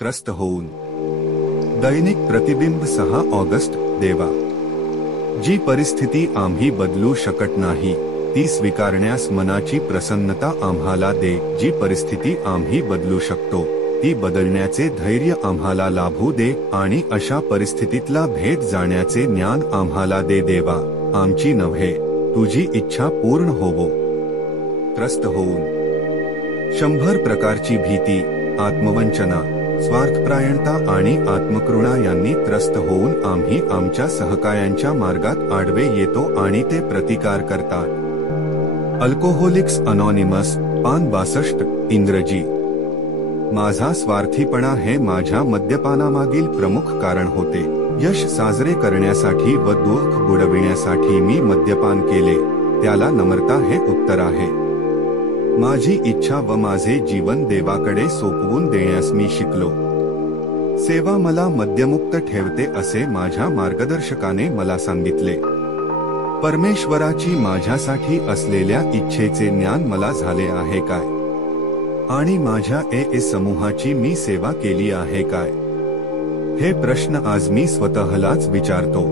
त्रस्त होऊन. दैनिक प्रतिबिंब 6 ऑगस्ट. देवा, जी परिस्थिती आम्ही बदलू शकत नाही ती स्वीकारण्यास मनाची प्रसन्नता आम्हाला दे. जी परिस्थिती आम्ही बदलू शकतो ती बदलण्याचे धैर्य आम्हाला लाभू दे आणि अशा परिस्थितीतला भेद जाण्याचे ज्ञान आम्हाला दे. देवा, आमची नव्हे तुझी इच्छा पूर्ण होवो. त्रस्त होऊन. 100 प्रकारची भीती, आत्मवंचना, स्वार्थपरायणता आणि आत्मकरुणा यांनी त्रस्त होऊन आम्ही आमच्या सहकायांच्या मार्गात आडवे येतो आणि ते प्रतिकार करतात. अल्कोहोलिक्स अनॉनिमस, पान 62. इंग्रजी. माझा स्वार्थीपणा हे माझ्या मद्यपानामागील प्रमुख कारण होते. यश साजरे करण्यासाठी व दुःख बुडविण्यासाठी मी मद्यपान केले, त्याला नम्रता हे उत्तर आहे. माझी इच्छा व माझे जीवन देवाकडे सोपवून देण्यास मी शिकलो. सेवा मला मद्यमुक्त ठेवते असे माझ्या मार्गदर्शकाने मला सांगितले. परमेश्वराची माझ्यासाठी असलेल्या इच्छेचे ज्ञान मला झाले आहे काय? आणि माझ्या ए समूहाची मी सेवा केली आहे काय? हे प्रश्न आज मी स्वतःलाच विचारतो.